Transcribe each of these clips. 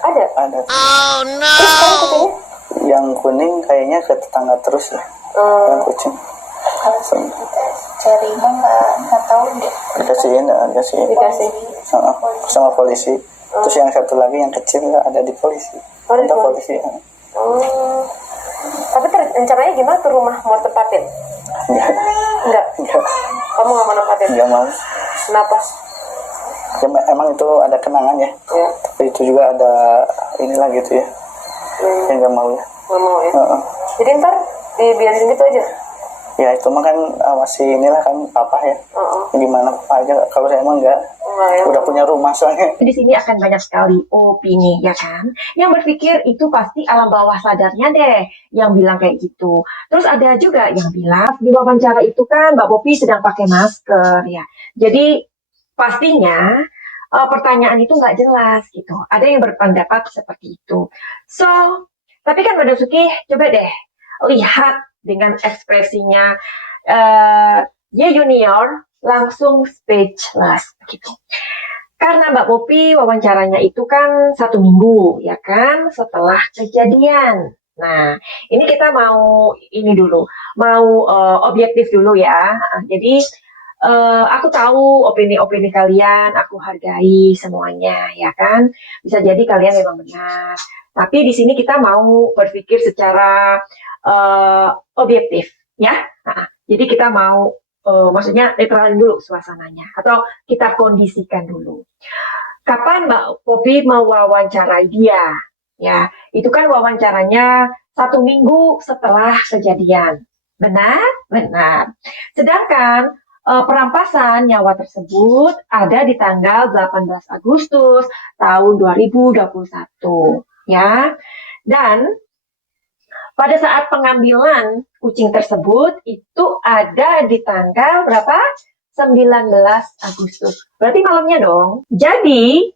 Ada? Ada. Terus sekarang kucingnya? Yang kuning kayaknya ke tetangga terus ya. Yang kucing. Kalau kita cari nggak tahu deh. Dikasihin. Dikasih. Sama polisi. Terus yang satu lagi yang kecil ada di polisi. Di polisi. Tapi rencananya gimana tuh rumah mau tempatin? Enggak. Kamu nggak mau nempatin? Enggak mau. Kenapa? Ya, emang itu ada kenangan ya. Tapi itu juga ada inilah gitu ya. Yang nggak mau ya. Nggak mau ya. Jadi ntar dibiarin gitu aja. Ya itu mah kan masih inilah kan papa ya. Gimana papa aja kalau saya emang enggak. Udah punya rumah soalnya. Di sini akan banyak sekali opini ya kan. Yang berpikir itu pasti alam bawah sadarnya deh yang bilang kayak gitu. Terus ada juga yang bilang di wawancara itu kan Mbak Poppy sedang pakai masker ya. Jadi pastinya pertanyaan itu nggak jelas gitu. Ada yang berpendapat seperti itu. So, tapi kan Mbak Dosuki coba deh lihat dengan ekspresinya Ye Junior langsung speechless gitu. Karena Mbak Poppy wawancaranya itu kan 1 minggu ya kan setelah kejadian. Nah, ini kita mau ini dulu, mau objektif dulu ya. Jadi aku tahu opini-opini kalian, aku hargai semuanya ya kan. Bisa jadi kalian memang benar. Tapi di sini kita mau berpikir secara objektif ya. Jadi kita mau maksudnya netralin dulu suasananya atau kita kondisikan dulu. Kapan Mbak Poppy mewawancarai dia? Ya, itu kan wawancaranya 1 minggu setelah kejadian. Benar? Benar. Sedangkan perampasan nyawa tersebut ada di tanggal 18 Agustus tahun 2021. Ya. Dan pada saat pengambilan kucing tersebut itu ada di tanggal berapa? 19 Agustus. Berarti malamnya dong. Jadi,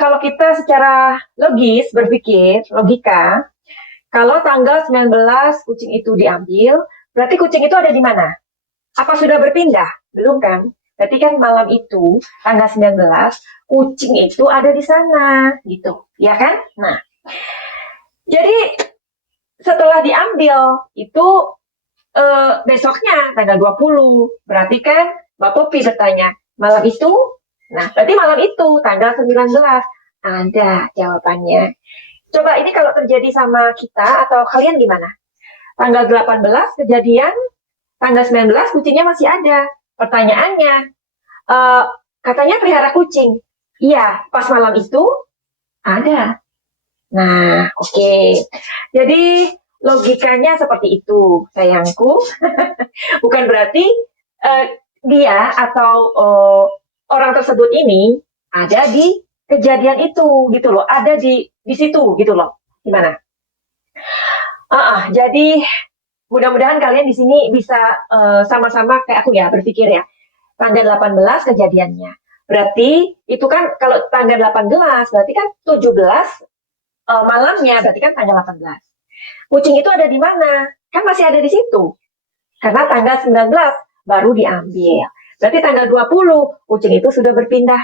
kalau kita secara logis berpikir, logika, kalau tanggal 19 kucing itu diambil, berarti kucing itu ada di mana? Apa sudah berpindah? Belum kan? Berarti kan malam itu, tanggal 19, kucing itu ada di sana. Gitu. Ya kan? Nah, jadi setelah diambil itu besoknya tanggal 20 berarti kan Mbak Poppy bertanya malam itu, nah berarti malam itu tanggal 19 ada jawabannya. Coba ini kalau terjadi sama kita atau kalian gimana? Tanggal 18 kejadian, tanggal 19 kucingnya masih ada. Pertanyaannya, katanya pelihara kucing. Iya, pas malam itu ada. Nah, oke. Jadi logikanya seperti itu, sayangku. Bukan berarti dia atau orang tersebut ini ada di kejadian itu, gitu loh. Ada di situ, gitu loh. Gimana? Jadi mudah-mudahan kalian di sini bisa sama-sama kayak aku ya berpikir ya. Tanggal 18 kejadiannya. Berarti itu kan kalau tanggal 18 berarti kan 17 malamnya, berarti kan tanggal 18. Kucing itu ada di mana? Kan masih ada di situ. Karena tanggal 19 baru diambil. Berarti tanggal 20 kucing itu sudah berpindah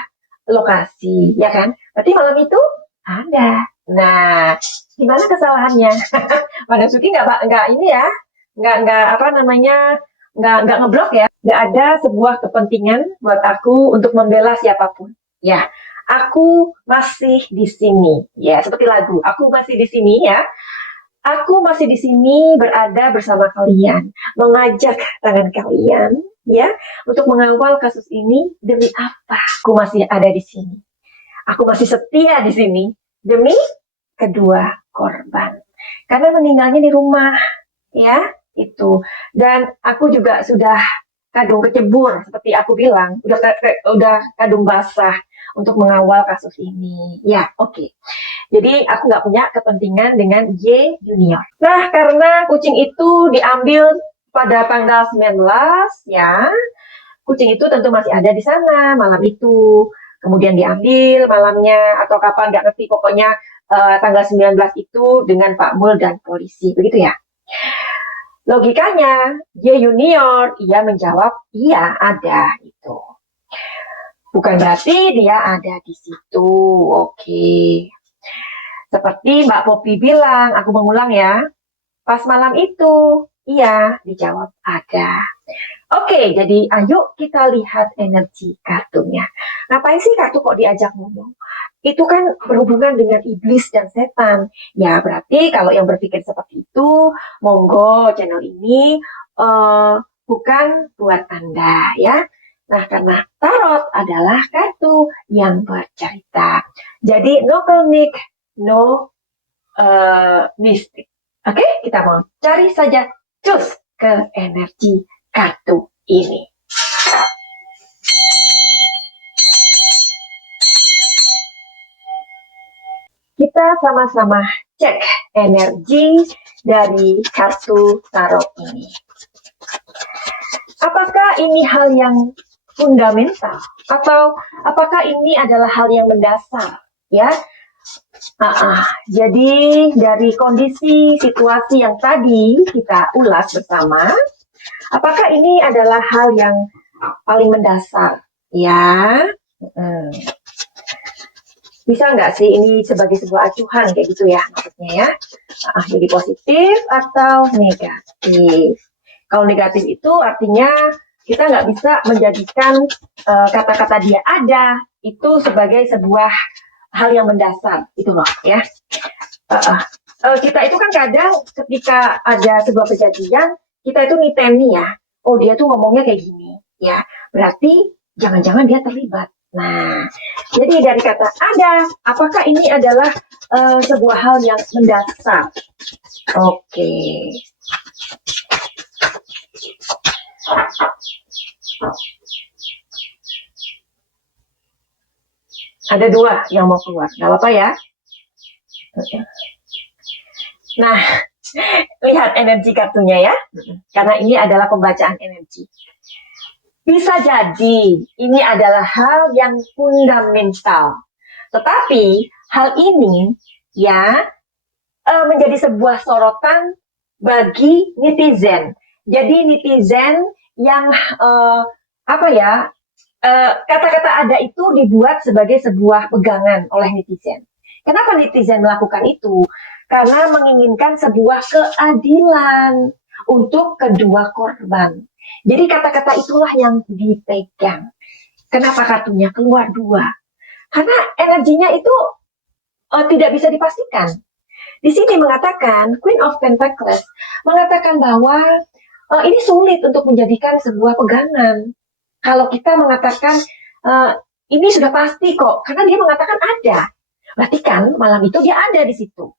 lokasi, ya kan? Berarti malam itu ada. Nah, gimana kesalahannya? Mbak Dosuki nggak ini ya, nggak apa namanya, nggak ngeblok ya. Nggak ada sebuah kepentingan buat aku untuk membela siapapun. Ya, aku masih di sini. Ya, seperti lagu. Aku masih di sini ya. Aku masih di sini berada bersama kalian, mengajak tangan kalian ya untuk mengawal kasus ini. Demi apa aku masih ada di sini? Aku masih setia di sini demi kedua korban. Karena meninggalnya di rumah ya, itu. Dan aku juga sudah kadung kecebur seperti aku bilang, udah kadung basah untuk mengawal kasus ini. Ya, oke. Jadi aku nggak punya kepentingan dengan Y Junior. Nah, karena kucing itu diambil pada tanggal 19 ya, kucing itu tentu masih ada di sana malam itu. Kemudian diambil malamnya atau kapan nggak ngerti, pokoknya tanggal 19 itu dengan Pak Mul dan polisi, begitu ya. Logikanya Y Junior ia menjawab iya ada itu. Bukan berarti dia ada di situ. Oke. Seperti Mbak Popi bilang, aku mengulang ya. Pas malam itu, iya, dijawab ada. Oke, jadi ayo kita lihat energi kartunya. Ngapain sih kartu kok diajak ngomong? Itu kan berhubungan dengan iblis dan setan. Ya, berarti kalau yang berpikir seperti itu, monggo channel ini bukan buat Anda ya. Nah, karena tarot adalah kartu yang bercerita. Jadi, no klinik, no mistik. Oke, kita mau cari saja cus ke energi kartu ini. Kita sama-sama cek energi dari kartu tarot ini. Apakah ini hal yang fundamental atau apakah ini adalah hal yang mendasar? Ya, jadi dari kondisi situasi yang tadi kita ulas bersama, apakah ini adalah hal yang paling mendasar? Ya, bisa nggak sih ini sebagai sebuah acuhan kayak gitu ya maksudnya ya? Jadi positif atau negatif? Kalau negatif itu artinya kita nggak bisa menjadikan kata-kata dia ada itu sebagai sebuah hal yang mendasar itu loh ya. Kita itu kan kadang ketika ada sebuah kejadian kita itu niteni ya, oh dia tuh ngomongnya kayak gini ya, berarti jangan-jangan dia terlibat. Nah, jadi dari kata ada, apakah ini adalah sebuah hal yang mendasar? Oke. Ada dua yang mau keluar, nggak apa-apa ya. Nah, lihat energi kartunya ya, karena ini adalah pembacaan energi. Bisa jadi ini adalah hal yang fundamental, tetapi hal ini ya menjadi sebuah sorotan bagi netizen. Jadi netizen yang kata-kata ada itu dibuat sebagai sebuah pegangan oleh netizen. Kenapa netizen melakukan itu? Karena menginginkan sebuah keadilan untuk kedua korban. Jadi kata-kata itulah yang dipegang. Kenapa kartunya keluar dua? Karena energinya itu tidak bisa dipastikan. Di sini mengatakan, Queen of Pentacles mengatakan bahwa ini sulit untuk menjadikan sebuah pegangan. Kalau kita mengatakan ini sudah pasti kok, karena dia mengatakan ada. Berarti kan malam itu dia ada di situ.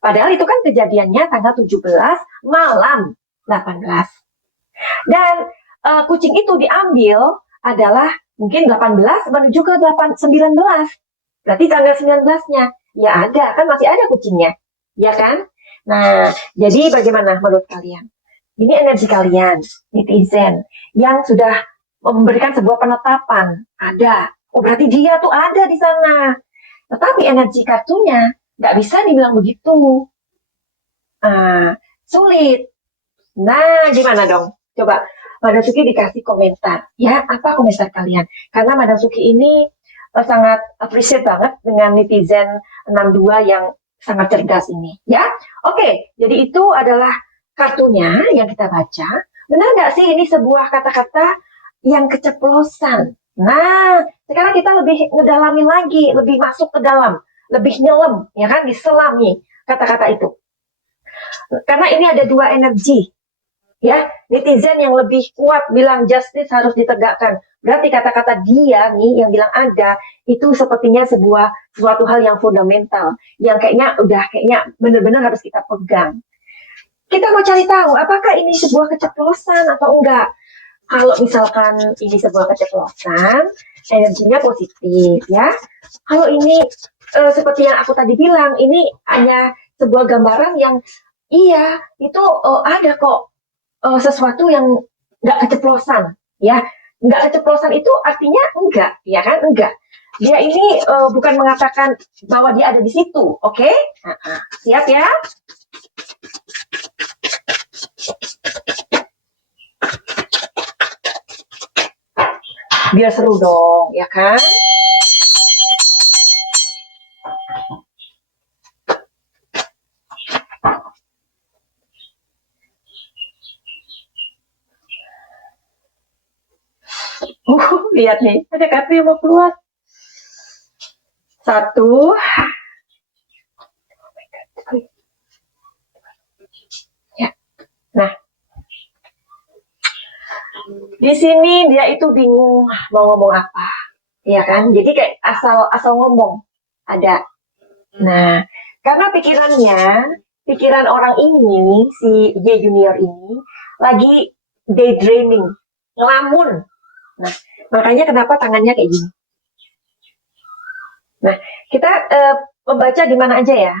Padahal itu kan kejadiannya tanggal 17 malam 18. Dan kucing itu diambil adalah mungkin 18 menuju ke 19. Berarti tanggal 19-nya. Ya ada, kan masih ada kucingnya. Ya kan? Nah, jadi bagaimana menurut kalian? Ini energi kalian, netizen, yang sudah memberikan sebuah penetapan. Ada. Oh, berarti dia tuh ada di sana. Tetapi energi kartunya nggak bisa dibilang begitu. Sulit. Nah, gimana dong? Coba Madam Suki dikasih komentar. Ya, apa komentar kalian? Karena Madam Suki ini sangat appreciate banget dengan netizen 62 yang sangat cerdas ini. Ya, oke. Jadi itu adalah kartunya yang kita baca. Benar nggak sih ini sebuah kata-kata yang keceplosan? Nah, sekarang kita lebih ngedalamin lagi, lebih masuk ke dalam, lebih nyelam, ya kan, diselami kata-kata itu. Karena ini ada dua energi, ya, netizen yang lebih kuat bilang justice harus ditegakkan. Berarti kata-kata dia nih yang bilang ada, itu sepertinya suatu hal yang fundamental, yang kayaknya benar-benar harus kita pegang. Kita mau cari tahu, apakah ini sebuah keceplosan atau enggak? Kalau misalkan ini sebuah keceplosan, energinya positif ya. Kalau ini seperti yang aku tadi bilang, ini hanya sebuah gambaran yang iya, itu ada kok sesuatu yang nggak keceplosan ya. Nggak keceplosan itu artinya enggak, ya kan? Enggak. Dia ini bukan mengatakan bahwa dia ada di situ, oke? Siap ya? Biar seru dong, ya kan? Lihat nih, ada kartu yang mau keluar. Satu. Ya. Nah, di sini dia itu bingung mau ngomong apa. Iya kan? Jadi kayak asal ngomong. Ada. Nah, karena pikiran orang ini, si J Junior ini, lagi daydreaming, ngelamun. Nah, makanya kenapa tangannya kayak gini. Nah, kita membaca di mana aja ya.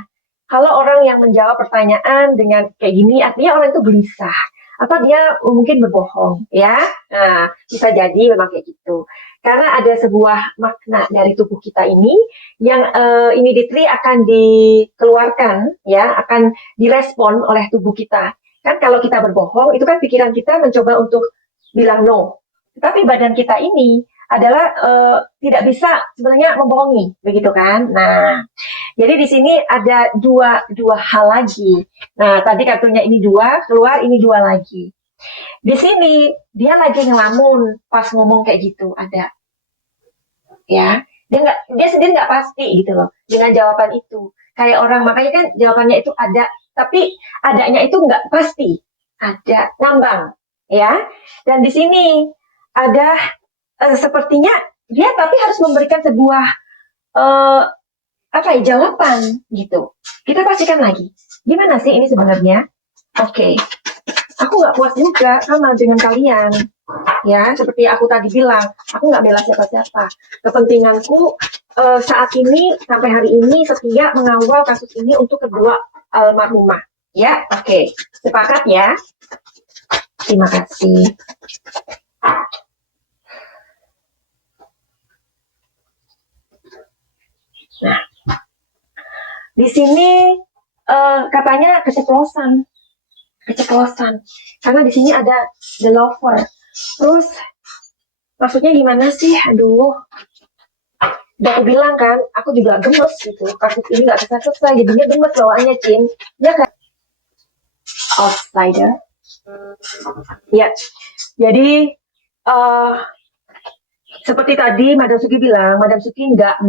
Kalau orang yang menjawab pertanyaan dengan kayak gini, artinya orang itu gelisah. Atau dia mungkin berbohong, ya. Nah, bisa jadi memang kayak gitu. Karena ada sebuah makna dari tubuh kita ini yang immediately akan dikeluarkan, ya, akan direspon oleh tubuh kita. Kan kalau kita berbohong, itu kan pikiran kita mencoba untuk bilang no. Tapi badan kita ini adalah tidak bisa sebenarnya membohongi, begitu kan? Nah, jadi di sini ada dua hal lagi. Nah, tadi kartunya ini dua, keluar ini dua lagi. Di sini dia lagi ngelamun pas ngomong kayak gitu, ada. Ya, dia sendiri nggak pasti gitu loh dengan jawaban itu. Kayak orang makanya kan jawabannya itu ada, tapi adanya itu nggak pasti. Ada ngambang, ya. Dan di sini ada sepertinya dia tapi harus memberikan sebuah apa ya, jawaban gitu. Kita pastikan lagi. Gimana sih ini sebenarnya? Oke. Aku nggak puas juga sama dengan kalian. Ya, seperti aku tadi bilang, aku nggak bela siapa-siapa. Kepentinganku saat ini, sampai hari ini, setia mengawal kasus ini untuk kedua almarhumah. Ya, oke. Sepakat ya? Terima kasih. Nah, di sini katanya keceplosan, karena di sini ada the lover. Terus maksudnya gimana sih? Aduh, udah aku bilang kan, aku juga gemes gitu. Kasus ini nggak selesai, jadinya gemes bawaannya, Cin. Ya kan? Outsider. Ya, jadi seperti tadi Madam Suki bilang, Madam Suki nggak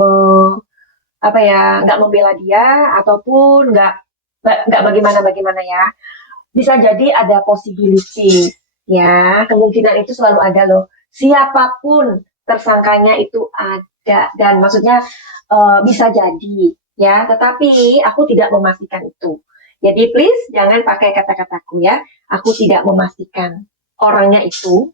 membela dia ataupun nggak bagaimana ya. Bisa jadi ada possibility, ya, kemungkinan itu selalu ada loh. Siapapun tersangkanya itu ada, dan maksudnya bisa jadi, ya. Tetapi aku tidak memastikan itu. Jadi please jangan pakai kata-kataku ya. Aku tidak memastikan orangnya itu.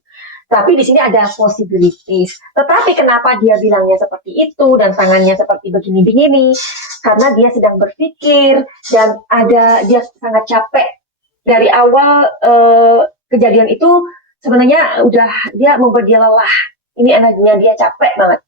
Tapi di sini ada possibilities. Tetapi kenapa dia bilangnya seperti itu dan tangannya seperti begini-begini? Karena dia sedang berpikir dan dia sangat capek. Dari awal kejadian itu sebenarnya udah dia membuat dia lelah. Ini energinya dia capek banget.